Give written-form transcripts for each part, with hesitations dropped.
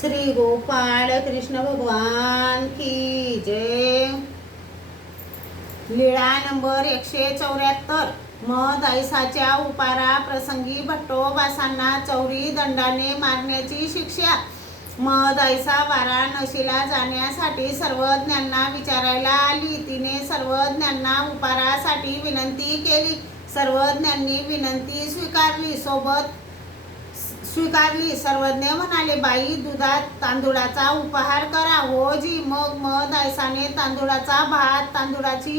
श्री गोपाळ कृष्ण भगवान की जय। लीळा नंबर 174। मद ऐसाच्या उपारा प्रसंगी भट्टोबासांना चौरी दंडाने मारण्याची शिक्षा। मद ऐसा वाराणसीला जाण्यासाठी सर्वज्ञांना विचारायला आली। तिने सर्वज्ञांना उपारासाठी विनंती केली। सर्वज्ञांनी विनंती स्वीकारली। सर्वज्ञ म्हणाले, बाई दुधात तांदूळाचा उपहार करा। हो जी। मग मद ऐसाने तांदूळाचा भात, तांदूळाची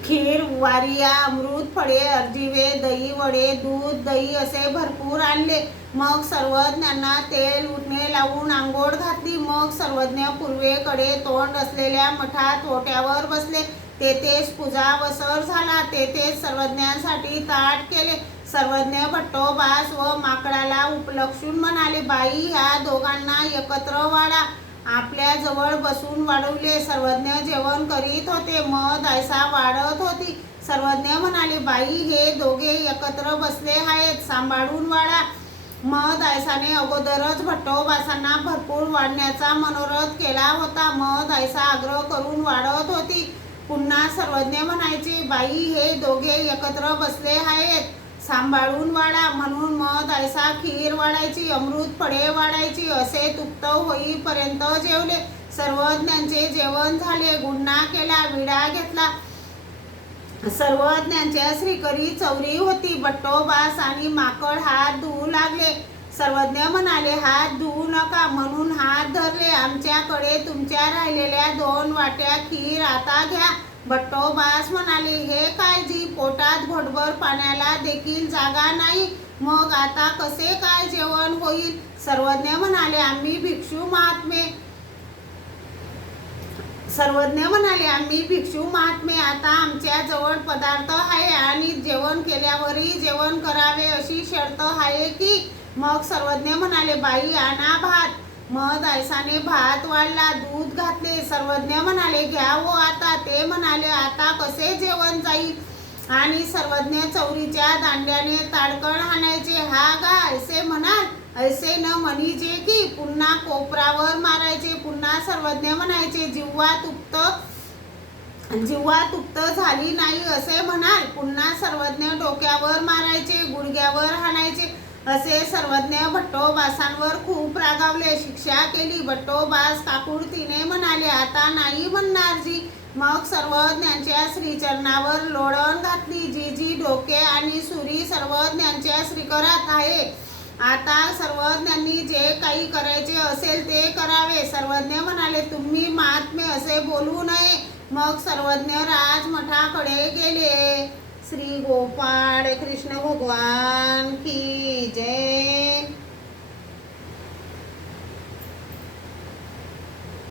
खीर, वारिया, अमृत फळे, अर्जिवे, दही, वडे, दूध, दही असे भरपूर आणले। मग सर्वज्ञांना तेल उठणे लावून आंघोळ घातली। मग सर्वज्ञ पूर्वेकडे तोंड असलेल्या मठात ओट्यावर बसले। तेथेच पूजा वसर झाला। तेथेच सर्वज्ञांसाठी ताट केले। सर्वज्ञ भट्टोबास व माकडाला उपलक्षून म्हणाले, बाई ह्या दोघांना एकत्र वाढा। आपल्या जवळ बसून वाढवले। सर्वज्ञ जेवण करीत होते, मद ऐसा वाढत होती। सर्वज्ञ म्हणाले, बाई हे दोघे एकत्र बसले आहेत, सांभाळून वाढा। मद ऐसाने अगोदरच भट्टोबासांना भरपूर वाढण्याचा मनोरथ केला होता। मद ऐसा आग्रह करून वाढत होती। पुन्हा सर्वज्ञ म्हणायचे, बाई हे दोघे एकत्र बसले आहेत, सांभाळून वाढा। म्हणून मद ऐसा खीर वाढायची, अमृत फळे वाढायची असे तृप्त होईपर्यंत जेवले। सर्वज्ञांचे जेवण झाले। गुन्हा केला, विडा घेतला। सर्वज्ञांच्या श्रीकरी चौरी होती। भट्टोबास आणि माकड हात धुवू लागले। सर्वज्ञ म्हणाले, हात धुवू नका म्हणून हात धरले। आमच्याकडे तुमच्या राहिलेल्या 2 वाट्या खीर आता घ्या। भट्टोबास म्हणाले, हे काय जी, पोटात घोटभर पाण्याला देखील जागा नाही, मग आता कसे काय जेवण होईल? सर्वज्ञ म्हणाले, आम्ही भिक्षू महात्मे, आता आमच्या जवळ पदार्थ आहे आणि जेवण केल्यावरही जेवण करावे अशी शर्त आहे की? मग सर्वज्ञ म्हणाले, बाई आणा भात। मद ऐसाने भात वाढला, दूध घातले। सर्वज्ञ म्हणाले, घ्या हो आता। ते म्हणाले, आता कसे जेवण जाईल? आणि सर्वज्ञ चौरीच्या दांड्याने ताडकन हाणायचे। हा गा ऐसे म्हणाल, ऐसे न म्हणीजे की? पुन्हा कोपरावर मारायचे। पुन्हा सर्वज्ञ म्हणायचे, जिव्हा तुप्त झाली नाही असे म्हणाल। पुन्हा सर्वज्ञ डोक्यावर मारायचे, गुडघ्यावर हाणायचे। असे सर्वज्ञ भट्टोबासांवर खूप रागावले, शिक्षा केली। भट्टोबास काकुळतीने म्हणाले, आता नाही म्हणणार जी। मग सर्वज्ञांच्या श्रीचरणावर लोळण घातली। जी डोके आणि सुरी सर्वज्ञांच्या श्रीकरात आहे। आता सर्वज्ञांनी जे काही करायचे असेल ते करावे। सर्वज्ञ म्हणाले, तुम्ही महात्मे असे बोलू नये। मग सर्वज्ञ राजमठाकडे गेले। श्री गोपाळ कृष्ण भगवान की जय।